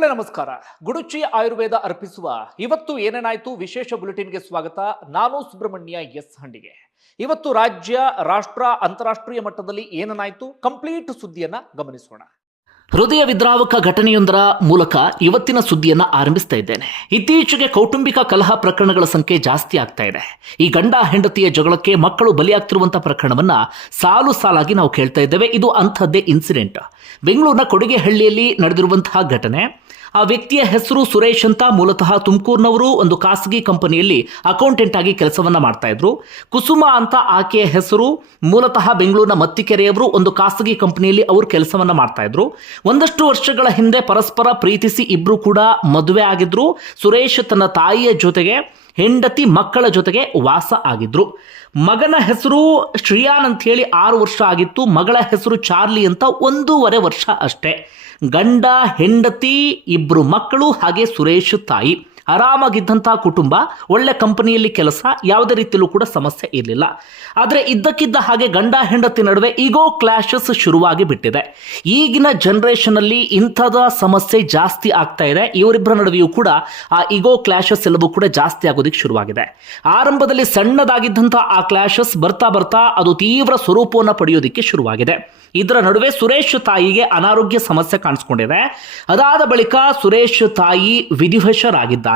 ನಮಸ್ಕಾರ. ಗುಡುಚಿ ಆಯುರ್ವೇದ ಅರ್ಪಿಸುವ ಇವತ್ತು ಏನೇನಾಯ್ತು ವಿಶೇಷ ಬುಲೆಟಿನ್ಗೆ ಸ್ವಾಗತ ನಾನು ಸುಬ್ರಹ್ಮಣ್ಯ ಎಸ್ ಹಂಡಿಗೆ. ಇವತ್ತು ರಾಜ್ಯ, ರಾಷ್ಟ್ರ, ಅಂತಾರಾಷ್ಟ್ರೀಯ ಮಟ್ಟದಲ್ಲಿ ಏನೇನಾಯ್ತು ಕಂಪ್ಲೀಟ್ ಸುದ್ದಿಯನ್ನ ಗಮನಿಸೋಣ. ಹೃದಯ ವಿದ್ರಾವಕ ಘಟನೆಯೊಂದರ ಮೂಲಕ ಇವತ್ತಿನ ಸುದ್ದಿಯನ್ನ ಆರಂಭಿಸ್ತಾ ಇದ್ದೇನೆ. ಇತ್ತೀಚೆಗೆ ಕೌಟುಂಬಿಕ ಕಲಹ ಪ್ರಕರಣಗಳ ಸಂಖ್ಯೆ ಜಾಸ್ತಿ ಆಗ್ತಾ ಇದೆ. ಈ ಗಂಡ ಹೆಂಡತಿಯ ಜಗಳಕ್ಕೆ ಮಕ್ಕಳು ಬಲಿಯಾಗ್ತಿರುವಂತಹ ಪ್ರಕರಣವನ್ನ ಸಾಲು ಸಾಲಾಗಿ ನಾವು ಕೇಳ್ತಾ ಇದ್ದೇವೆ. ಇದು ಅಂಥದ್ದೇ ಇನ್ಸಿಡೆಂಟ್. ಬೆಂಗಳೂರಿನ ಕೊಡುಗೆಹಳ್ಳಿಯಲ್ಲಿ ನಡೆದಿರುವಂತಹ ಘಟನೆ ಆ ವ್ಯಕ್ತಿಯ ಹೆಸರು ಸುರೇಶ್ ಅಂತ ಮೂಲತಃ ತುಮಕೂರಿನವರು ಒಂದು ಖಾಸಗಿ ಕಂಪನಿಯಲ್ಲಿ ಅಕೌಂಟೆಂಟ್ ಆಗಿ ಕೆಲಸವನ್ನ ಮಾಡ್ತಾ ಇದ್ರು. ಕುಸುಮ ಅಂತ ಆಕೆಯ ಹೆಸರು ಮೂಲತಃ ಬೆಂಗಳೂರಿನ ಮತ್ತಿಕೆರೆಯವರು ಒಂದು ಖಾಸಗಿ ಕಂಪನಿಯಲ್ಲಿ ಅವರು ಕೆಲಸವನ್ನ ಮಾಡ್ತಾ ಇದ್ರು. ಒಂದಷ್ಟು ವರ್ಷಗಳ ಹಿಂದೆ ಪರಸ್ಪರ ಪ್ರೀತಿಸಿ ಇಬ್ರು ಕೂಡ ಮದುವೆ ಆಗಿದ್ರು. ಸುರೇಶ್ ತನ್ನ ತಾಯಿಯ ಜೊತೆಗೆ, ಹೆಂಡತಿ ಮಕ್ಕಳ ಜೊತೆಗೆ ವಾಸ ಆಗಿದ್ರು. ಮಗನ ಹೆಸರು ಶ್ರೀಯಾನ್ ಅಂತ ಹೇಳಿ ಆರು ವರ್ಷ ಆಗಿತ್ತು. ಮಗಳ ಹೆಸರು ಚಾರ್ಲಿ ಅಂತ ಒಂದೂವರೆ ವರ್ಷ ಅಷ್ಟೇ. ಗಂಡ ಹೆಂಡತಿ ಇಬ್ಬರು ಮಕ್ಕಳು ಹಾಗೆ ಸುರೇಶ್ ತಾಯಿ. ಆರಾಮಾಗಿದ್ದಂತಹ ಕುಟುಂಬ, ಒಳ್ಳೆ ಕಂಪನಿಯಲ್ಲಿ ಕೆಲಸ, ಯಾವುದೇ ರೀತಿಯಲ್ಲೂ ಕೂಡ ಸಮಸ್ಯೆ ಇರಲಿಲ್ಲ. ಆದರೆ ಇದ್ದಕ್ಕಿದ್ದ ಹಾಗೆ ಗಂಡ ಹೆಂಡತಿ ನಡುವೆ ಈಗೋ ಕ್ಲಾಶಸ್ ಶುರುವಾಗಿ ಬಿಟ್ಟಿದೆ. ಈಗಿನ ಜನರೇಷನ್ ಅಲ್ಲಿ ಇಂಥದ ಸಮಸ್ಯೆ ಜಾಸ್ತಿ ಆಗ್ತಾ ಇದೆ. ಇವರಿಬ್ಬರ ನಡುವೆಯೂ ಕೂಡ ಆ ಈಗೋ ಕ್ಲಾಶಸ್ ಎಲ್ಲವೂ ಕೂಡ ಜಾಸ್ತಿ ಆಗೋದಕ್ಕೆ ಶುರುವಾಗಿದೆ. ಆರಂಭದಲ್ಲಿ ಸಣ್ಣದಾಗಿದ್ದಂತಹ ಆ ಕ್ಲಾಶಸ್ ಬರ್ತಾ ಬರ್ತಾ ಅದು ತೀವ್ರ ಸ್ವರೂಪವನ್ನು ಪಡೆಯೋದಕ್ಕೆ ಶುರುವಾಗಿದೆ. ಇದರ ನಡುವೆ ಸುರೇಶ್ ತಾಯಿಗೆ ಅನಾರೋಗ್ಯ ಸಮಸ್ಯೆ ಕಾಣಿಸ್ಕೊಂಡಿದೆ. ಅದಾದ ಬಳಿಕ ಸುರೇಶ್ ತಾಯಿ ವಿಧಿವಶರಾಗಿದ್ದಾರೆ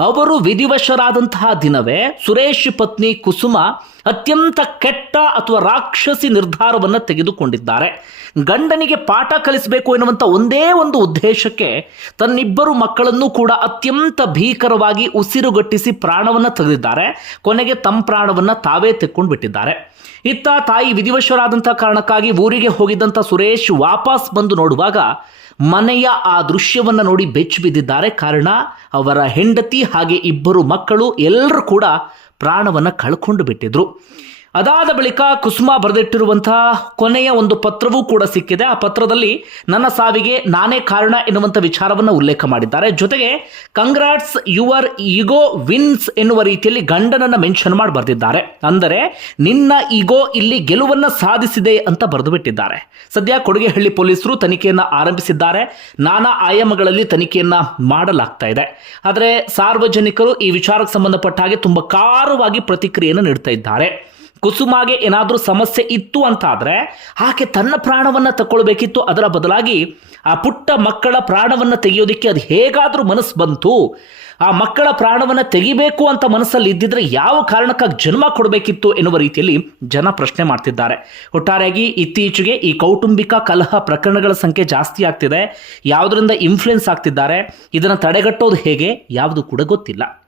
ಅವರು ವಿಧಿವಶರಾದಂತಹ ದಿನವೇ ಸುರೇಶ್ ಪತ್ನಿ ಕುಸುಮ ಅತ್ಯಂತ ಕೆಟ್ಟ ಅಥವಾ ರಾಕ್ಷಸಿ ನಿರ್ಧಾರವನ್ನು ತೆಗೆದುಕೊಂಡಿದ್ದಾರೆ. ಗಂಡನಿಗೆ ಪಾಠ ಕಲಿಸಬೇಕು ಎನ್ನುವಂಥ ಒಂದೇ ಒಂದು ಉದ್ದೇಶಕ್ಕೆ ತನ್ನಿಬ್ಬರು ಮಕ್ಕಳನ್ನು ಕೂಡ ಅತ್ಯಂತ ಭೀಕರವಾಗಿ ಉಸಿರುಗಟ್ಟಿಸಿ ಪ್ರಾಣವನ್ನು ತೆಗೆದಿದ್ದಾರೆ. ಕೊನೆಗೆ ತಮ್ಮ ಪ್ರಾಣವನ್ನು ತಾವೇ ತೆಕ್ಕೊಂಡು ಬಿಟ್ಟಿದ್ದಾರೆ ಇತ್ತ ತಾಯಿ ವಿಧಿವಶರಾದಂಥ ಕಾರಣಕ್ಕಾಗಿ ಊರಿಗೆ ಹೋಗಿದ್ದಂಥ ಸುರೇಶ್ ವಾಪಸ್ ಬಂದು ನೋಡುವಾಗ ಮನೆಯ ಆ ದೃಶ್ಯವನ್ನು ನೋಡಿ ಬೆಚ್ಚಿ ಬಿದ್ದಿದ್ದಾರೆ. ಕಾರಣ ಅವರ ಹೆಂಡತಿ ಹಾಗೆ ಇಬ್ಬರು ಮಕ್ಕಳು ಎಲ್ಲರೂ ಕೂಡ ಪ್ರಾಣವನ್ನು ಕಳ್ಕೊಂಡು ಬಿಟ್ಟಿದ್ರು. ಅದಾದ ಬಳಿಕ ಕುಸುಮ ಬರೆದಿಟ್ಟಿರುವಂತಹ ಕೊನೆಯ ಒಂದು ಪತ್ರವೂ ಕೂಡ ಸಿಕ್ಕಿದೆ. ಆ ಪತ್ರದಲ್ಲಿ, ನನ್ನ ಸಾವಿಗೆ ನಾನೇ ಕಾರಣ ಎನ್ನುವಂಥ ವಿಚಾರವನ್ನು ಉಲ್ಲೇಖ ಮಾಡಿದ್ದಾರೆ. ಜೊತೆಗೆ, ಕಂಗ್ರಾಟ್ಸ್ ಯುವರ್ ಈಗೋ ವಿನ್ಸ್ ಎನ್ನುವ ರೀತಿಯಲ್ಲಿ ಗಂಡನನ್ನು ಮೆನ್ಷನ್ ಮಾಡಿ ಬರೆದಿದ್ದಾರೆ. ಅಂದರೆ, ನಿನ್ನ ಈಗೋ ಇಲ್ಲಿ ಗೆಲುವನ್ನು ಸಾಧಿಸಿದೆ ಅಂತ ಬರೆದು ಬಿಟ್ಟಿದ್ದಾರೆ ಸದ್ಯ ಕೊಡುಗೆಹಳ್ಳಿ ಪೊಲೀಸರು ತನಿಖೆಯನ್ನು ಆರಂಭಿಸಿದ್ದಾರೆ. ನಾನಾ ಆಯಾಮಗಳಲ್ಲಿ ತನಿಖೆಯನ್ನು ಮಾಡಲಾಗ್ತಾ ಇದೆ. ಆದರೆ, ಸಾರ್ವಜನಿಕರು ಈ ವಿಚಾರಕ್ಕೆ ಸಂಬಂಧಪಟ್ಟ ಹಾಗೆ ತುಂಬ ಕಾರವಾಗಿ ಪ್ರತಿಕ್ರಿಯೆಯನ್ನು ನೀಡ್ತಾ ಇದ್ದಾರೆ. ಕುಸುಮಾಗೆ ಏನಾದರೂ ಸಮಸ್ಯೆ ಇತ್ತು ಅಂತ ಆದರೆ ಆಕೆ ತನ್ನ ಪ್ರಾಣವನ್ನು ತಗೊಳ್ಬೇಕಿತ್ತು ಅದರ ಬದಲಾಗಿ ಆ ಪುಟ್ಟ ಮಕ್ಕಳ ಪ್ರಾಣವನ್ನು ತೆಗೆಯೋದಕ್ಕೆ ಅದು ಹೇಗಾದರೂ ಮನಸ್ಸು ಬಂತು. ಆ ಮಕ್ಕಳ ಪ್ರಾಣವನ್ನು ತೆಗಿಬೇಕು ಅಂತ ಮನಸ್ಸಲ್ಲಿ ಇದ್ದಿದ್ರೆ ಯಾವ ಕಾರಣಕ್ಕಾಗಿ ಜನ್ಮ ಕೊಡಬೇಕಿತ್ತು ಎನ್ನುವ ರೀತಿಯಲ್ಲಿ ಜನ ಪ್ರಶ್ನೆ ಮಾಡ್ತಿದ್ದಾರೆ. ಒಟ್ಟಾರೆಯಾಗಿ ಇತ್ತೀಚೆಗೆ ಈ ಕೌಟುಂಬಿಕ ಕಲಹ ಪ್ರಕರಣಗಳ ಸಂಖ್ಯೆ ಜಾಸ್ತಿ ಆಗ್ತಿದೆ. ಯಾವುದರಿಂದ ಇನ್ಫ್ಲುಯೆನ್ಸ್ ಆಗ್ತಿದ್ದಾರೆ. ಇದನ್ನು ತಡೆಗಟ್ಟೋದು ಹೇಗೆ? ಯಾವುದು ಕೂಡ ಗೊತ್ತಿಲ್ಲ.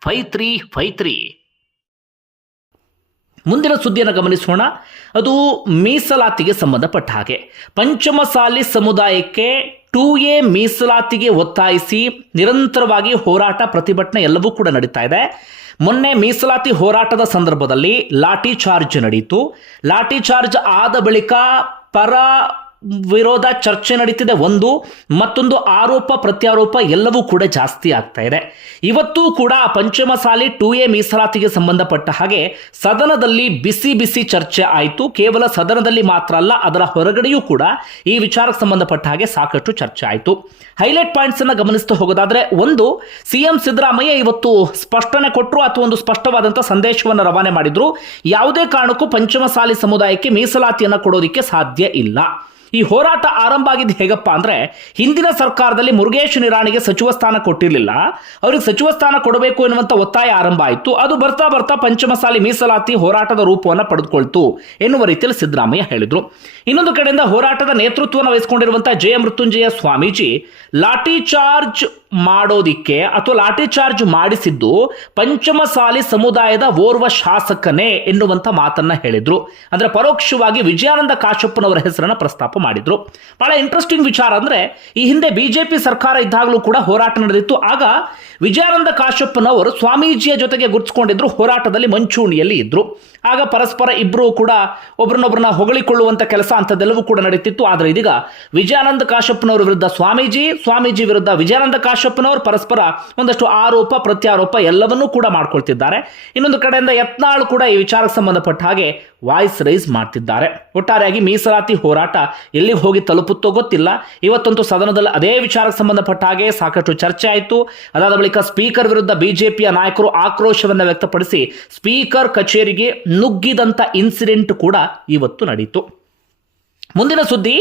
five three, five three. ಮುಂದಿನ ಸುದ್ದಿಯನ್ನು ಗಮನಿಸೋಣ. ಅದು ಮೀಸಲಾತಿಗೆ ಸಂಬಂಧಪಟ್ಟ ಹಾಗೆ. ಪಂಚಮಸಾಲಿ ಸಮುದಾಯಕ್ಕೆ ಟೂ ಎ ಮೀಸಲಾತಿಗೆ ಒತ್ತಾಯಿಸಿ ನಿರಂತರವಾಗಿ ಹೋರಾಟ ಪ್ರತಿಭಟನೆ ಎಲ್ಲವೂ ಕೂಡ ನಡೀತಾ ಇದೆ. ಮೊನ್ನೆ ಮೀಸಲಾತಿ ಹೋರಾಟದ ಸಂದರ್ಭದಲ್ಲಿ ಲಾಠಿ ಚಾರ್ಜ್ ನಡೆಯಿತು ಲಾಠಿ ಚಾರ್ಜ್ ಆದ ಬಳಿಕ ಪರ ವಿರೋಧ ಚರ್ಚೆ ನಡೀತಿದೆ. ಒಂದು, ಮತ್ತೊಂದು ಆರೋಪ, ಪ್ರತ್ಯಾರೋಪ ಎಲ್ಲವೂ ಕೂಡ ಜಾಸ್ತಿ ಆಗ್ತಾ ಇದೆ. ಇವತ್ತು ಕೂಡ ಪಂಚಮಸಾಲಿ ಟೂ ಎ ಮೀಸಲಾತಿಗೆ ಸಂಬಂಧಪಟ್ಟ ಹಾಗೆ ಸದನದಲ್ಲಿ ಬಿಸಿ ಬಿಸಿ ಚರ್ಚೆ ಆಯಿತು. ಕೇವಲ ಸದನದಲ್ಲಿ ಮಾತ್ರ ಅಲ್ಲ, ಅದರ ಹೊರಗಡೆಯೂ ಕೂಡ ಈ ವಿಚಾರಕ್ಕೆ ಸಂಬಂಧಪಟ್ಟ ಹಾಗೆ ಸಾಕಷ್ಟು ಚರ್ಚೆ ಆಯಿತು. ಹೈಲೈಟ್ ಪಾಯಿಂಟ್ಸ್ ಅನ್ನು ಗಮನಿಸ್ತಾ ಹೋಗೋದಾದ್ರೆ, ಒಂದು, ಸಿಎಂ ಸಿದ್ದರಾಮಯ್ಯ ಇವತ್ತು ಸ್ಪಷ್ಟನೆ ಕೊಟ್ಟರು ಅಥವಾ ಒಂದು ಸ್ಪಷ್ಟವಾದಂತಹ ಸಂದೇಶವನ್ನು ರವಾನೆ ಮಾಡಿದ್ರು. ಯಾವುದೇ ಕಾರಣಕ್ಕೂ ಪಂಚಮಸಾಲಿ ಸಮುದಾಯಕ್ಕೆ ಮೀಸಲಾತಿಯನ್ನು ಕೊಡೋದಕ್ಕೆ ಸಾಧ್ಯ ಇಲ್ಲ. ಈ ಹೋರಾಟ ಆರಂಭ ಆಗಿದ್ದು ಹೇಗಪ್ಪ ಅಂದ್ರೆ ಹಿಂದಿನ ಸರ್ಕಾರದಲ್ಲಿ ಮುರುಗೇಶ್ ನಿರಾಣಿಗೆ ಸಚಿವ ಸ್ಥಾನ ಕೊಟ್ಟಿರಲಿಲ್ಲ. ಅವರಿಗೆ ಸಚಿವ ಸ್ಥಾನ ಕೊಡಬೇಕು ಎನ್ನುವಂಥ ಒತ್ತಾಯ ಆರಂಭ ಆಯಿತು. ಅದು ಬರ್ತಾ ಬರ್ತಾ ಪಂಚಮಸಾಲಿ ಮೀಸಲಾತಿ ಹೋರಾಟದ ರೂಪವನ್ನು ಪಡೆದುಕೊಳ್ತು ಎನ್ನುವ ರೀತಿಯಲ್ಲಿ ಸಿದ್ದರಾಮಯ್ಯ ಹೇಳಿದರು. ಇನ್ನೊಂದು ಕಡೆಯಿಂದ ಹೋರಾಟದ ನೇತೃತ್ವವನ್ನು ವಹಿಸಿಕೊಂಡಿರುವಂಥ ಜಯ ಮೃತ್ಯುಂಜಯ ಸ್ವಾಮೀಜಿ, ಲಾಠಿ ಚಾರ್ಜ್ ಮಾಡೋದಿಕ್ಕೆ ಅಥವಾ ಲಾಠಿ ಚಾರ್ಜ್ ಮಾಡಿಸಿದ್ದು ಪಂಚಮಸಾಲಿ ಸಮುದಾಯದ ಓರ್ವ ಶಾಸಕನೇ ಎನ್ನುವಂಥ ಮಾತನ್ನ ಹೇಳಿದ್ರು. ಅಂದ್ರೆ ಪರೋಕ್ಷವಾಗಿ ವಿಜಯಾನಂದ ಕಾಶಪ್ಪನವರ ಹೆಸರನ್ನ ಪ್ರಸ್ತಾಪ ಮಾಡಿದ್ರು. ಬಹಳ ಇಂಟ್ರೆಸ್ಟಿಂಗ್ ವಿಚಾರ ಅಂದ್ರೆ ಈ ಹಿಂದೆ ಬಿಜೆಪಿ ಸರ್ಕಾರ ಇದ್ದಾಗಲೂ ಕೂಡ ಹೋರಾಟ ನಡೆದಿತ್ತು. ಆಗ ವಿಜಯಾನಂದ ಕಾಶಪ್ಪನವರು ಸ್ವಾಮೀಜಿಯ ಜೊತೆಗೆ ಗುರುತಿಸಿಕೊಂಡಿದ್ರು, ಹೋರಾಟದಲ್ಲಿ ಮಂಚೂಣಿಯಲ್ಲಿ ಇದ್ರು. ಆಗ ಪರಸ್ಪರ ಇಬ್ಬರೂ ಕೂಡ ಒಬ್ರನ್ನೊಬ್ರನ್ನ ಹೊಗಳಿಕೊಳ್ಳುವಂತ ಕೆಲಸ ಅಂಥದ್ದೆಲ್ಲವೂ ಕೂಡ ನಡೀತಿತ್ತು. ಆದರೆ ಇದೀಗ ವಿಜಯಾನಂದ ಕಾಶಪ್ಪನವರ ವಿರುದ್ಧ ಸ್ವಾಮೀಜಿ ಸ್ವಾಮೀಜಿ ವಿರುದ್ಧ ವಿಜಯಾನಂದ ಕಾಶಪ್ಪನವರು ಪರಸ್ಪರ ಒಂದಷ್ಟು ಆರೋಪ, ಪ್ರತ್ಯಾರೋಪ ಎಲ್ಲವನ್ನೂ ಕೂಡ ಮಾಡ್ಕೊಳ್ತಿದ್ದಾರೆ. ಇನ್ನೊಂದು ಕಡೆಯಿಂದ ಯತ್ನಾಳ್ ಕೂಡ ಈ ವಿಚಾರಕ್ಕೆ ಸಂಬಂಧಪಟ್ಟ ಹಾಗೆ ವಾಯ್ಸ್ ರೈಸ್ ಮಾಡ್ತಿದ್ದಾರೆ. ಒಟ್ಟಾರೆಯಾಗಿ ಮೀಸಲಾತಿ ಹೋರಾಟ ಎಲ್ಲಿಗೆ ಹೋಗಿ ತಲುಪುತ್ತೋ ಗೊತ್ತಿಲ್ಲ. ಇವತ್ತಂತೂ ಸದನದಲ್ಲಿ ಅದೇ ವಿಚಾರಕ್ಕೆ ಸಂಬಂಧಪಟ್ಟ ಹಾಗೆ ಸಾಕಷ್ಟು ಚರ್ಚೆ ಆಯಿತು. ಅದಾದ ಬಳಿಕ ಸ್ಪೀಕರ್ ವಿರುದ್ಧ ಬಿಜೆಪಿಯ ನಾಯಕರು ಆಕ್ರೋಶವನ್ನು ವ್ಯಕ್ತಪಡಿಸಿ ಸ್ಪೀಕರ್ ಕಚೇರಿಗೆ ನುಗ್ಗಿದಂಥ ಇನ್ಸಿಡೆಂಟ್ ಕೂಡ ಇವತ್ತು ನಡೆಯಿತು ಮುಂದಿನ ಸುದ್ದಿ,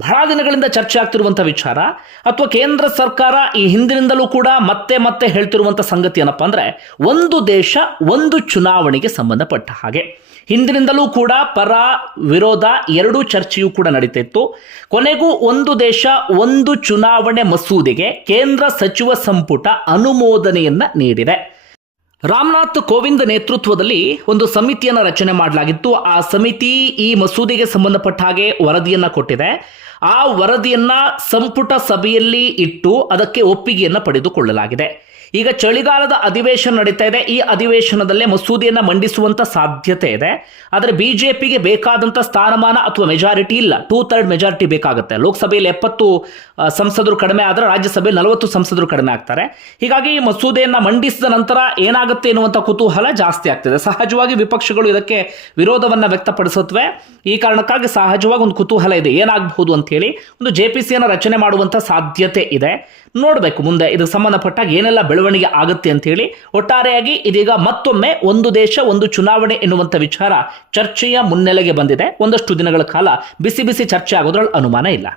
ಬಹಳ ದಿನಗಳಿಂದ ಚರ್ಚೆ ಆಗ್ತಿರುವಂಥ ವಿಚಾರ, ಅಥವಾ ಕೇಂದ್ರ ಸರ್ಕಾರ ಈ ಹಿಂದಿನಿಂದಲೂ ಕೂಡ ಮತ್ತೆ ಮತ್ತೆ ಹೇಳ್ತಿರುವಂಥ ಸಂಗತಿ ಏನಪ್ಪ ಅಂದರೆ, ಒಂದು ದೇಶ, ಒಂದು ಚುನಾವಣೆಗೆ ಸಂಬಂಧಪಟ್ಟ ಹಾಗೆ. ಹಿಂದಿನಿಂದಲೂ ಕೂಡ ಪರ ವಿರೋಧ ಎರಡೂ ಚರ್ಚೆಯೂ ಕೂಡ ನಡೀತಾ ಇತ್ತು ಕೊನೆಗೂ ಒಂದು ದೇಶ, ಒಂದು ಚುನಾವಣೆ ಮಸೂದೆಗೆ ಕೇಂದ್ರ ಸಚಿವ ಸಂಪುಟ ಅನುಮೋದನೆಯನ್ನ ನೀಡಿದೆ. ರಾಮನಾಥ್ ಕೋವಿಂದ್ ನೇತೃತ್ವದಲ್ಲಿ ಒಂದು ಸಮಿತಿಯನ್ನು ರಚನೆ ಮಾಡಲಾಗಿತ್ತು. ಆ ಸಮಿತಿ ಈ ಮಸೂದೆಗೆ ಸಂಬಂಧಪಟ್ಟ ಹಾಗೆ ವರದಿಯನ್ನ ಕೊಟ್ಟಿದೆ. ಆ ವರದಿಯನ್ನ ಸಂಪುಟ ಸಭೆಯಲ್ಲಿ ಇಟ್ಟು ಅದಕ್ಕೆ ಒಪ್ಪಿಗೆಯನ್ನು ಪಡೆದುಕೊಳ್ಳಲಾಗಿದೆ. ಈಗ ಚಳಿಗಾಲದ ಅಧಿವೇಶನ ನಡೀತಾ ಇದೆ. ಈ ಅಧಿವೇಶನದಲ್ಲೇ ಮಸೂದೆಯನ್ನು ಮಂಡಿಸುವಂತ ಸಾಧ್ಯತೆ ಇದೆ. ಆದರೆ ಬಿಜೆಪಿಗೆ ಬೇಕಾದಂತ ಸ್ಥಾನಮಾನ ಅಥವಾ ಮೆಜಾರಿಟಿ ಇಲ್ಲ. ಟೂ ಥರ್ಡ್ ಮೆಜಾರಿಟಿ ಬೇಕಾಗುತ್ತೆ. ಲೋಕಸಭೆಯಲ್ಲಿ ಎಪ್ಪತ್ತು ಸಂಸದರು ಕಡಿಮೆ ಆದರೆ ರಾಜ್ಯಸಭೆಯಲ್ಲಿ ನಲವತ್ತು ಸಂಸದರು ಕಡಿಮೆ ಆಗ್ತಾರೆ. ಹೀಗಾಗಿ ಈ ಮಸೂದೆಯನ್ನ ಮಂಡಿಸಿದ ನಂತರ ಏನಾಗುತ್ತೆ ಎನ್ನುವಂತ ಕುತೂಹಲ ಜಾಸ್ತಿ ಆಗ್ತಿದೆ. ಸಹಜವಾಗಿ ವಿಪಕ್ಷಗಳು ಇದಕ್ಕೆ ವಿರೋಧವನ್ನ ವ್ಯಕ್ತಪಡಿಸುತ್ತವೆ. ಈ ಕಾರಣಕ್ಕಾಗಿ ಸಹಜವಾಗಿ ಒಂದು ಕುತೂಹಲ ಇದೆ. ಏನಾಗಬಹುದು ಅಂತ ಹೇಳಿ ಒಂದು ಜೆ ಪಿ ಸಿಯನ್ನು ರಚನೆ ಮಾಡುವಂತ ಸಾಧ್ಯತೆ ಇದೆ. ನೋಡಬೇಕು ಮುಂದೆ. ಇದಕ್ಕೆ ಸಂಬಂಧಪಟ್ಟಾಗ ಏನೆಲ್ಲ ಬೆಳವಣಿಗೆ ಆಗುತ್ತೆ ಅಂತ ಹೇಳಿ ಒಟ್ಟಾರೆಯಾಗಿ ಇದೀಗ ಮತ್ತೊಮ್ಮೆ ಒಂದು ದೇಶ, ಒಂದು ಚುನಾವಣೆ ಎನ್ನುವಂತ ವಿಚಾರ ಚರ್ಚೆಯ ಮುನ್ನೆಲೆಗೆ ಬಂದಿದೆ. ಒಂದಷ್ಟು ದಿನಗಳ ಕಾಲ ಬಿಸಿ ಬಿಸಿ ಚರ್ಚೆ ಆಗೋದ್ರಲ್ಲಿ ಅನುಮಾನ ಇಲ್ಲ.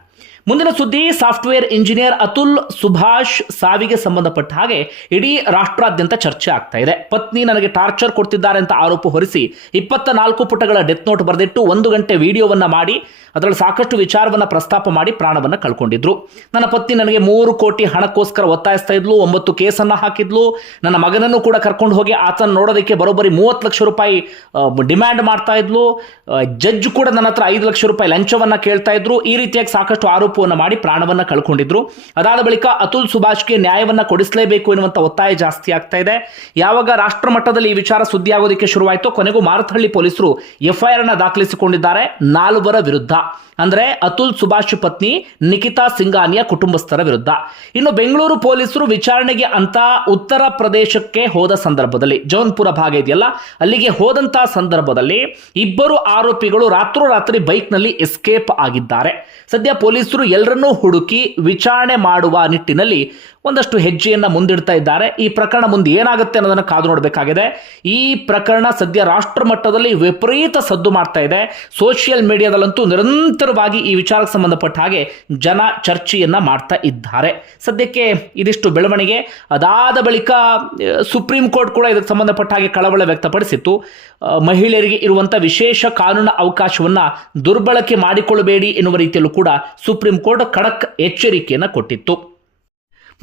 ಮುಂದಿನ ಸುದ್ದಿ, ಸಾಫ್ಟ್ವೇರ್ ಇಂಜಿನಿಯರ್ ಅತುಲ್ ಸುಭಾಷ್ ಸಾವಿಗೆ ಸಂಬಂಧಪಟ್ಟ ಹಾಗೆ ಇಡೀ ರಾಷ್ಟ್ರಾದ್ಯಂತ ಚರ್ಚೆ ಆಗ್ತಾ ಇದೆ. ಪತ್ನಿ ನನಗೆ ಟಾರ್ಚರ್ ಕೊಡ್ತಿದ್ದಾರೆ ಅಂತ ಆರೋಪ ಹೊರಿಸಿ ಇಪ್ಪತ್ತ ನಾಲ್ಕು ಪುಟಗಳ ಡೆತ್ ನೋಟ್ ಬರೆದಿಟ್ಟು ಒಂದು ಗಂಟೆ ವಿಡಿಯೋವನ್ನ ಮಾಡಿ, ಅದರಲ್ಲಿ ಸಾಕಷ್ಟು ವಿಚಾರವನ್ನ ಪ್ರಸ್ತಾಪ ಮಾಡಿ ಪ್ರಾಣವನ್ನ ಕಳ್ಕೊಂಡಿದ್ರು. ನನ್ನ ಪತ್ನಿ ನನಗೆ ಮೂರು ಕೋಟಿ ಹಣಕ್ಕೋಸ್ಕರ ಒತ್ತಾಯಿಸ್ತಾ ಇದ್ಲು, ಒಂಬತ್ತು ಕೇಸನ್ನು ಹಾಕಿದ್ಲು. ನನ್ನ ಮಗನನ್ನು ಕೂಡ ಕರ್ಕೊಂಡು ಹೋಗಿ ಆತನ ನೋಡೋದಕ್ಕೆ ಬರೋಬ್ಬರಿ ಮೂವತ್ತು ಲಕ್ಷ ರೂಪಾಯಿ ಡಿಮ್ಯಾಂಡ್ ಮಾಡ್ತಾ ಇದ್ಲು. ಜಡ್ಜ್ ಕೂಡ ನನ್ನ ಹತ್ರ ಐದು ಲಕ್ಷ ರೂಪಾಯಿ ಲಂಚವನ್ನ ಕೇಳ್ತಾ ಇದ್ರು. ಈ ರೀತಿಯಾಗಿ ಸಾಕಷ್ಟು ಆರೋಪವನ್ನ ಮಾಡಿ ಪ್ರಾಣವನ್ನ ಕಳ್ಕೊಂಡಿದ್ರು. ಅದಾದ ಬಳಿಕ ಅತುಲ್ ಸುಭಾಷ್ಗೆ ನ್ಯಾಯವನ್ನ ಕೊಡಿಸಲೇಬೇಕು ಎನ್ನುವಂಥ ಒತ್ತಾಯ ಜಾಸ್ತಿ ಆಗ್ತಾ ಇದೆ. ಯಾವಾಗ ರಾಷ್ಟ್ರ ಮಟ್ಟದಲ್ಲಿ ಈ ವಿಚಾರ ಸುದ್ದಿ ಆಗೋದಕ್ಕೆ ಶುರುವಾಯಿತು ಕೊನೆಗೂ ಮಾರತಹಳ್ಳಿ ಪೊಲೀಸರು ಎಫ್ಐಆರ್ ಅನ್ನ ದಾಖಲಿಸಿಕೊಂಡಿದ್ದಾರೆ. ನಾಲ್ವರ ವಿರುದ್ಧ. ಅಂದ್ರೆ ಅತುಲ್ ಸುಭಾಷ್ ಪತ್ನಿ ನಿಖಿತಾ ಸಿಂಗಾನಿಯ ಕುಟುಂಬಸ್ಥರ ವಿರುದ್ಧ. ಇನ್ನು ಬೆಂಗಳೂರು ಪೊಲೀಸರು ವಿಚಾರಣೆಗೆ ಅಂತ ಉತ್ತರ ಪ್ರದೇಶಕ್ಕೆ ಹೋದ ಸಂದರ್ಭದಲ್ಲಿ, ಜೌನ್ಪುರ ಭಾಗ ಇದೆಯಲ್ಲ, ಅಲ್ಲಿಗೆ ಹೋದಂತಹ ಸಂದರ್ಭದಲ್ಲಿ ಇಬ್ಬರು ಆರೋಪಿಗಳು ರಾತ್ರೋರಾತ್ರಿ ಬೈಕ್ನಲ್ಲಿ ಎಸ್ಕೇಪ್ ಆಗಿದ್ದಾರೆ. ಸದ್ಯ ಪೊಲೀಸರು ಎಲ್ಲರನ್ನೂ ಹುಡುಕಿ ವಿಚಾರಣೆ ಮಾಡುವ ನಿಟ್ಟಿನಲ್ಲಿ ಒಂದಷ್ಟು ಹೆಜ್ಜೆಯನ್ನು ಮುಂದಿಡ್ತಾ ಇದ್ದಾರೆ. ಈ ಪ್ರಕರಣ ಮುಂದೆ ಏನಾಗುತ್ತೆ ಅನ್ನೋದನ್ನು ಕಾದು ನೋಡಬೇಕಾಗಿದೆ. ಈ ಪ್ರಕರಣ ಸದ್ಯ ರಾಷ್ಟ್ರ ಮಟ್ಟದಲ್ಲಿ ವಿಪರೀತ ಸದ್ದು ಮಾಡ್ತಾ ಇದೆ. ಸೋಷಿಯಲ್ ಮೀಡಿಯಾದಲ್ಲಂತೂ ನಿರಂತರವಾಗಿ ಈ ವಿಚಾರಕ್ಕೆ ಸಂಬಂಧಪಟ್ಟ ಹಾಗೆ ಜನ ಚರ್ಚೆಯನ್ನು ಮಾಡ್ತಾ ಇದ್ದಾರೆ. ಸದ್ಯಕ್ಕೆ ಇದಿಷ್ಟು ಬೆಳವಣಿಗೆ. ಅದಾದ ಬಳಿಕ ಸುಪ್ರೀಂ ಕೋರ್ಟ್ ಕೂಡ ಇದಕ್ಕೆ ಸಂಬಂಧಪಟ್ಟ ಹಾಗೆ ಕಳವಳ ವ್ಯಕ್ತಪಡಿಸಿತ್ತು. ಮಹಿಳೆಯರಿಗೆ ಇರುವಂಥ ವಿಶೇಷ ಕಾನೂನು ಅವಕಾಶವನ್ನು ದುರ್ಬಳಕೆ ಮಾಡಿಕೊಳ್ಳಬೇಡಿ ಎನ್ನುವ ರೀತಿಯಲ್ಲೂ ಕೂಡ ಸುಪ್ರೀಂ ಕೋರ್ಟ್ ಖಡಕ್ ಎಚ್ಚರಿಕೆಯನ್ನು ಕೊಟ್ಟಿತ್ತು.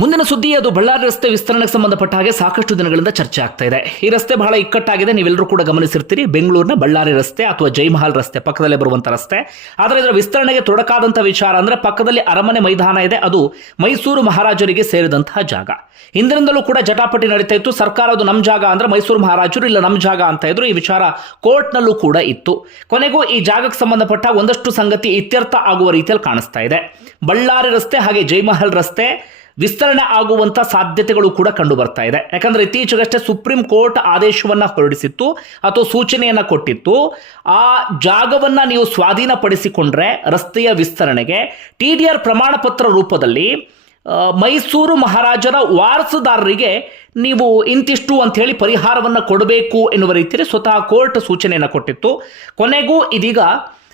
ಮುಂದಿನ ಸುದ್ದಿ, ಅದು ಬಳ್ಳಾರಿ ರಸ್ತೆ ವಿಸ್ತರಣೆಗೆ ಸಂಬಂಧಪಟ್ಟ ಹಾಗೆ ಸಾಕಷ್ಟು ದಿನಗಳಿಂದ ಚರ್ಚೆ ಆಗ್ತಾ ಇದೆ. ಈ ರಸ್ತೆ ಬಹಳ ಇಕ್ಕಟ್ಟಾಗಿದೆ. ನೀವೆಲ್ಲರೂ ಕೂಡ ಗಮನಿಸಿರ್ತೀರಿ. ಬೆಂಗಳೂರಿನ ಬಳ್ಳಾರಿ ರಸ್ತೆ ಅಥವಾ ಜೈಮಹಲ್ ರಸ್ತೆ, ಪಕ್ಕದಲ್ಲೇ ಬರುವಂತ ರಸ್ತೆ. ಆದರೆ ಇದರ ವಿಸ್ತರಣೆಗೆ ತೊಡಕಾದಂತ ವಿಚಾರ ಅಂದ್ರೆ ಪಕ್ಕದಲ್ಲಿ ಅರಮನೆ ಮೈದಾನ ಇದೆ. ಅದು ಮೈಸೂರು ಮಹಾರಾಜರಿಗೆ ಸೇರಿದಂತಹ ಜಾಗ. ಹಿಂದಿನಿಂದಲೂ ಕೂಡ ಜಟಾಪಟಿ ನಡೀತಾ ಇತ್ತು. ಸರ್ಕಾರ ಅದು ನಮ್ಮ ಜಾಗ ಅಂದ್ರೆ ಮೈಸೂರು ಮಹಾರಾಜರು ಇಲ್ಲ ನಮ್ಮ ಜಾಗ ಅಂತ ಇದ್ರು. ಈ ವಿಚಾರ ಕೋರ್ಟ್ನಲ್ಲೂ ಕೂಡ ಇತ್ತು. ಕೊನೆಗೂ ಈ ಜಾಗಕ್ಕೆ ಸಂಬಂಧಪಟ್ಟ ಒಂದಷ್ಟು ಸಂಗತಿ ಇತ್ಯರ್ಥ ಆಗುವ ರೀತಿಯಲ್ಲಿ ಕಾಣಿಸ್ತಾ ಇದೆ. ಬಳ್ಳಾರಿ ರಸ್ತೆ ಹಾಗೆ ಜೈಮಹಲ್ ರಸ್ತೆ ವಿಸ್ತರಣೆ ಆಗುವಂತ ಸಾಧ್ಯತೆಗಳು ಕೂಡ ಕಂಡು ಬರ್ತಾ ಇದೆ. ಯಾಕಂದರೆ ಇತ್ತೀಚೆಗಷ್ಟೇ ಸುಪ್ರೀಂ ಕೋರ್ಟ್ ಆದೇಶವನ್ನ ಹೊರಡಿಸಿತ್ತು, ಅಥವಾ ಸೂಚನೆಯನ್ನ ಕೊಟ್ಟಿತ್ತು. ಆ ಜಾಗವನ್ನ ನೀವು ಸ್ವಾಧೀನಪಡಿಸಿಕೊಂಡ್ರೆ ರಸ್ತೆಯ ವಿಸ್ತರಣೆಗೆ ಟಿ ಡಿ ಆರ್ ಪ್ರಮಾಣ ಪತ್ರ ರೂಪದಲ್ಲಿ ಮೈಸೂರು ಮಹಾರಾಜರ ವಾರಸುದಾರರಿಗೆ ನೀವು ಇಂತಿಷ್ಟು ಅಂತ ಹೇಳಿ ಪರಿಹಾರವನ್ನು ಕೊಡಬೇಕು ಎನ್ನುವ ರೀತಿಯಲ್ಲಿ ಸ್ವತಃ ಕೋರ್ಟ್ ಸೂಚನೆಯನ್ನು ಕೊಟ್ಟಿತ್ತು. ಕೊನೆಗೂ ಇದೀಗ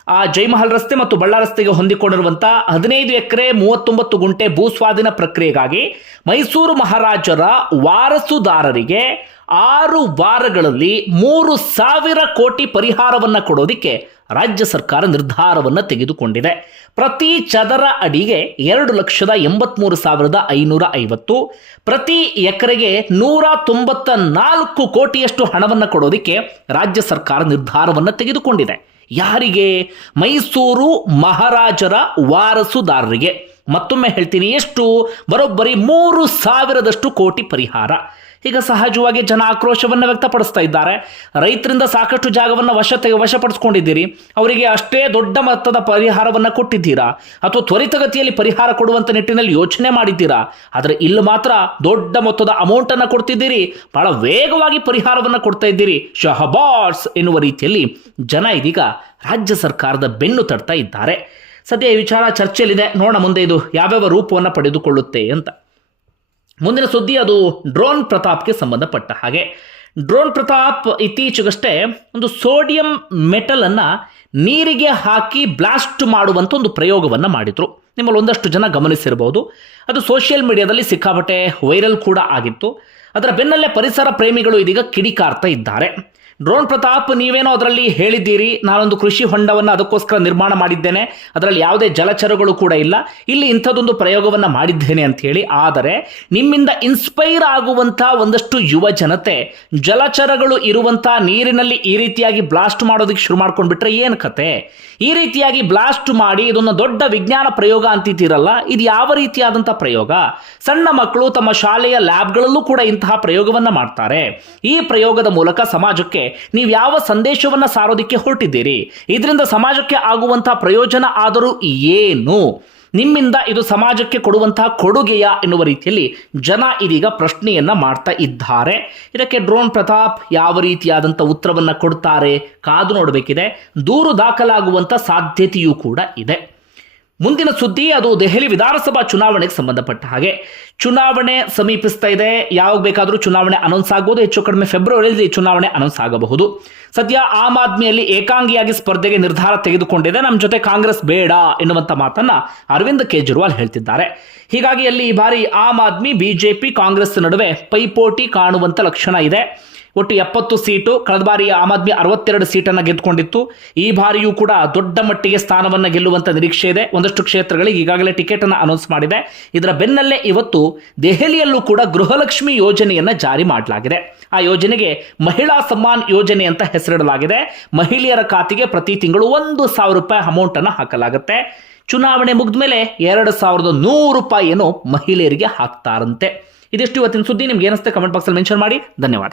ಆ ಜೈಮಹಲ್ ರಸ್ತೆ ಮತ್ತು ಬಳ್ಳಾರಸ್ತೆಗೆ ರಸ್ತೆಗೆ ಹೊಂದಿಕೊಂಡಿರುವಂತಹ ಹದಿನೈದು ಎಕರೆ ಮೂವತ್ತೊಂಬತ್ತು ಗುಂಟೆ ಭೂಸ್ವಾಧೀನ ಪ್ರಕ್ರಿಯೆಗಾಗಿ ಮೈಸೂರು ಮಹಾರಾಜರ ವಾರಸುದಾರರಿಗೆ ಆರು ವಾರಗಳಲ್ಲಿ ಮೂರು ಸಾವಿರ ಕೋಟಿ ಪರಿಹಾರವನ್ನು ಕೊಡೋದಿಕ್ಕೆ ರಾಜ್ಯ ಸರ್ಕಾರ ನಿರ್ಧಾರವನ್ನು ತೆಗೆದುಕೊಂಡಿದೆ. ಪ್ರತಿ ಚದರ ಅಡಿಗೆ ಎರಡು ಲಕ್ಷದ ಎಂಬತ್ಮೂರು ಸಾವಿರದ ಐನೂರ ಐವತ್ತು, ಪ್ರತಿ ಎಕರೆಗೆ ನೂರ ತೊಂಬತ್ತ ನಾಲ್ಕು ಕೋಟಿಯಷ್ಟು ಹಣವನ್ನು ಕೊಡೋದಿಕ್ಕೆ ರಾಜ್ಯ ಸರ್ಕಾರ ನಿರ್ಧಾರವನ್ನು ತೆಗೆದುಕೊಂಡಿದೆ. ಯಾರಿಗೆ? ಮೈಸೂರು ಮಹಾರಾಜರ ವಾರಸುದಾರರಿಗೆ. ಮತ್ತೊಮ್ಮೆ ಹೇಳ್ತೀನಿ ಎಷ್ಟು? ಬರೋಬ್ಬರಿ ಮೂರು ಸಾವಿರದಷ್ಟು ಕೋಟಿ ಪರಿಹಾರ. ಈಗ ಸಹಜವಾಗಿ ಜನ ಆಕ್ರೋಶವನ್ನು ವ್ಯಕ್ತಪಡಿಸ್ತಾ ಇದ್ದಾರೆ. ರೈತರಿಂದ ಸಾಕಷ್ಟು ಜಾಗವನ್ನು ವಶತೆ ವಶಪಡಿಸ್ಕೊಂಡಿದ್ದೀರಿ. ಅವರಿಗೆ ಅಷ್ಟೇ ದೊಡ್ಡ ಮೊತ್ತದ ಪರಿಹಾರವನ್ನು ಕೊಟ್ಟಿದ್ದೀರಾ? ಅಥವಾ ತ್ವರಿತಗತಿಯಲ್ಲಿ ಪರಿಹಾರ ಕೊಡುವಂಥ ನಿಟ್ಟಿನಲ್ಲಿ ಯೋಚನೆ ಮಾಡಿದ್ದೀರಾ? ಆದರೆ ಇಲ್ಲಿ ಮಾತ್ರ ದೊಡ್ಡ ಮೊತ್ತದ ಅಮೌಂಟನ್ನು ಕೊಡ್ತಿದ್ದೀರಿ. ಬಹಳ ವೇಗವಾಗಿ ಪರಿಹಾರವನ್ನು ಕೊಡ್ತಾ ಇದ್ದೀರಿ. ಶಹಬಾಸ್ ಎನ್ನುವ ರೀತಿಯಲ್ಲಿ ಜನ ಇದೀಗ ರಾಜ್ಯ ಸರ್ಕಾರದ ಬೆನ್ನು ತಡ್ತಾ ಇದ್ದಾರೆ. ಸದ್ಯ ಈ ವಿಚಾರ ಚರ್ಚೆಯಲ್ಲಿದೆ. ನೋಡೋಣ ಮುಂದೆ ಇದು ಯಾವ್ಯಾವ ರೂಪವನ್ನು ಪಡೆದುಕೊಳ್ಳುತ್ತೆ ಅಂತ. ಮುಂದಿನ ಸುದ್ದಿ ಅದು ಡ್ರೋನ್ ಪ್ರತಾಪ್ಗೆ ಸಂಬಂಧಪಟ್ಟ ಹಾಗೆ. ಡ್ರೋನ್ ಪ್ರತಾಪ್ ಇತ್ತೀಚೆಗಷ್ಟೇ ಒಂದು ಸೋಡಿಯಂ ಮೆಟಲ್ ಅನ್ನ ನೀರಿಗೆ ಹಾಕಿ ಬ್ಲಾಸ್ಟ್ ಮಾಡುವಂಥ ಒಂದು ಪ್ರಯೋಗವನ್ನು ಮಾಡಿದ್ರು. ನಿಮ್ಮಲ್ಲಿ ಒಂದಷ್ಟು ಜನ ಗಮನಿಸಿರಬಹುದು. ಅದು ಸೋಷಿಯಲ್ ಮೀಡಿಯಾದಲ್ಲಿ ಸಿಕ್ಕಾಪಟ್ಟೆ ವೈರಲ್ ಕೂಡ ಆಗಿತ್ತು. ಅದರ ಬೆನ್ನಲ್ಲೇ ಪರಿಸರ ಪ್ರೇಮಿಗಳು ಇದೀಗ ಕಿಡಿಕಾರ್ತಾ ಇದ್ದಾರೆ. ಡ್ರೋನ್ ಪ್ರತಾಪ್, ನೀವೇನೋ ಅದರಲ್ಲಿ ಹೇಳಿದ್ದೀರಿ. ನಾನೊಂದು ಕೃಷಿ ಹೊಂಡವನ್ನು ಅದಕ್ಕೋಸ್ಕರ ನಿರ್ಮಾಣ ಮಾಡಿದ್ದೇನೆ. ಅದರಲ್ಲಿ ಯಾವುದೇ ಜಲಚರಗಳು ಕೂಡ ಇಲ್ಲ. ಇಲ್ಲಿ ಇಂಥದ್ದೊಂದು ಪ್ರಯೋಗವನ್ನು ಮಾಡಿದ್ದೇನೆ ಅಂತ ಹೇಳಿ. ಆದರೆ ನಿಮ್ಮಿಂದ ಇನ್ಸ್ಪೈರ್ ಆಗುವಂಥ ಒಂದಷ್ಟು ಯುವ ಜನತೆ, ಜಲಚರಗಳು ಇರುವಂಥ ನೀರಿನಲ್ಲಿ ಈ ರೀತಿಯಾಗಿ ಬ್ಲಾಸ್ಟ್ ಮಾಡೋದಕ್ಕೆ ಶುರು ಮಾಡ್ಕೊಂಡ್ಬಿಟ್ರೆ ಏನು ಕತೆ? ಈ ರೀತಿಯಾಗಿ ಬ್ಲಾಸ್ಟ್ ಮಾಡಿ ಇದೊಂದು ದೊಡ್ಡ ವಿಜ್ಞಾನ ಪ್ರಯೋಗ ಅಂತಿದ್ದೀರಲ್ಲ, ಇದು ಯಾವ ರೀತಿಯಾದಂಥ ಪ್ರಯೋಗ? ಸಣ್ಣ ಮಕ್ಕಳು ತಮ್ಮ ಶಾಲೆಯ ಲ್ಯಾಬ್ಗಳಲ್ಲೂ ಕೂಡ ಇಂತಹ ಪ್ರಯೋಗವನ್ನ ಮಾಡ್ತಾರೆ. ಈ ಪ್ರಯೋಗದ ಮೂಲಕ ಸಮಾಜಕ್ಕೆ ನೀವು ಯಾವ ಸಂದೇಶವನ್ನ ಸಾರೋದಕ್ಕೆ ಹೊರಟಿದ್ದೀರಿ? ಇದರಿಂದ ಸಮಾಜಕ್ಕೆ ಆಗುವಂತಹ ಪ್ರಯೋಜನ ಆದರೂ ಏನು? ನಿಮ್ಮಿಂದ ಇದು ಸಮಾಜಕ್ಕೆ ಕೊಡುವಂತಹ ಕೊಡುಗೆಯ ಎನ್ನುವ ರೀತಿಯಲ್ಲಿ ಜನ ಇದೀಗ ಪ್ರಶ್ನೆಯನ್ನ ಮಾಡ್ತಾ ಇದ್ದಾರೆ. ಇದಕ್ಕೆ ಡ್ರೋನ್ ಪ್ರತಾಪ್ ಯಾವ ರೀತಿಯಾದಂಥ ಉತ್ತರವನ್ನ ಕೊಡ್ತಾರೆ? ಕಾದು ನೋಡಬೇಕಿದೆ. ದೂರು ದಾಖಲಾಗುವಂತ ಸಾಧ್ಯತೆಯೂ ಕೂಡ ಇದೆ. ಮುಂದಿನ ಸುದ್ದಿ, ಅದು ದೆಹಲಿ ವಿಧಾನಸಭಾ ಚುನಾವಣೆಗೆ ಸಂಬಂಧಪಟ್ಟ ಹಾಗೆ. ಚುನಾವಣೆ ಸಮೀಪಿಸ್ತಾ ಇದೆ. ಯಾವಾಗ ಬೇಕಾದರೂ ಚುನಾವಣೆ ಅನೌನ್ಸ್ ಆಗ್ಬೋದು ಹೆಚ್ಚು ಕಡಿಮೆ ಫೆಬ್ರವರಿಯಲ್ಲಿ ಚುನಾವಣೆ ಅನೌನ್ಸ್ ಆಗಬಹುದು. ಸದ್ಯ ಆಮ್ ಆದ್ಮಿಯಲ್ಲಿ ಏಕಾಂಗಿಯಾಗಿ ಸ್ಪರ್ಧೆಗೆ ನಿರ್ಧಾರ ತೆಗೆದುಕೊಂಡಿದೆ. ನಮ್ಮ ಜೊತೆ ಕಾಂಗ್ರೆಸ್ ಬೇಡ ಎನ್ನುವಂಥ ಮಾತನ್ನ ಅರವಿಂದ್ ಕೇಜ್ರಿವಾಲ್ ಹೇಳ್ತಿದ್ದಾರೆ. ಹೀಗಾಗಿ ಅಲ್ಲಿ ಈ ಬಾರಿ ಆಮ್ ಆದ್ಮಿ, ಬಿಜೆಪಿ, ಕಾಂಗ್ರೆಸ್ ನಡುವೆ ಪೈಪೋಟಿ ಕಾಣುವಂಥ ಲಕ್ಷಣ ಇದೆ. ಒಟ್ಟು ಎಪ್ಪತ್ತು ಸೀಟು, ಕಳೆದ ಬಾರಿ ಆಮ್ ಆದ್ಮಿ ಅರವತ್ತೆರಡು ಸೀಟನ್ನು ಗೆದ್ದುಕೊಂಡಿತ್ತು. ಈ ಬಾರಿಯೂ ಕೂಡ ದೊಡ್ಡ ಮಟ್ಟಿಗೆ ಸ್ಥಾನವನ್ನು ಗೆಲ್ಲುವಂತ ನಿರೀಕ್ಷೆ ಇದೆ. ಒಂದಷ್ಟು ಕ್ಷೇತ್ರಗಳಿಗೆ ಈಗಾಗಲೇ ಟಿಕೆಟ್ ಅನ್ನು ಅನೌನ್ಸ್ ಮಾಡಿದೆ ಇದರ ಬೆನ್ನಲ್ಲೇ ಇವತ್ತು ದೆಹಲಿಯಲ್ಲೂ ಕೂಡ ಗೃಹಲಕ್ಷ್ಮಿ ಯೋಜನೆಯನ್ನ ಜಾರಿ ಮಾಡಲಾಗಿದೆ. ಆ ಯೋಜನೆಗೆ ಮಹಿಳಾ ಸಮ್ಮಾನ್ ಯೋಜನೆ ಅಂತ ಹೆಸರಿಡಲಾಗಿದೆ. ಮಹಿಳೆಯರ ಖಾತೆಗೆ ಪ್ರತಿ ತಿಂಗಳು ಒಂದು ಸಾವಿರ ರೂಪಾಯಿ ಅಮೌಂಟ್ ಅನ್ನು ಹಾಕಲಾಗುತ್ತೆ. ಚುನಾವಣೆ ಮುಗಿದ ಮೇಲೆ ಎರಡು ಸಾವಿರದ ನೂರು ರೂಪಾಯಿಯನ್ನು ಮಹಿಳೆಯರಿಗೆ ಹಾಕ್ತಾರಂತೆ. ಇದಿಷ್ಟು ಇವತ್ತಿನ ಸುದ್ದಿ. ನಿಮ್ಗೆ ಏನಿಸುತ್ತೆ ಕಮೆಂಟ್ ಬಾಕ್ಸಲ್ಲಿ ಮೆನ್ಷನ್ ಮಾಡಿ. ಧನ್ಯವಾದ.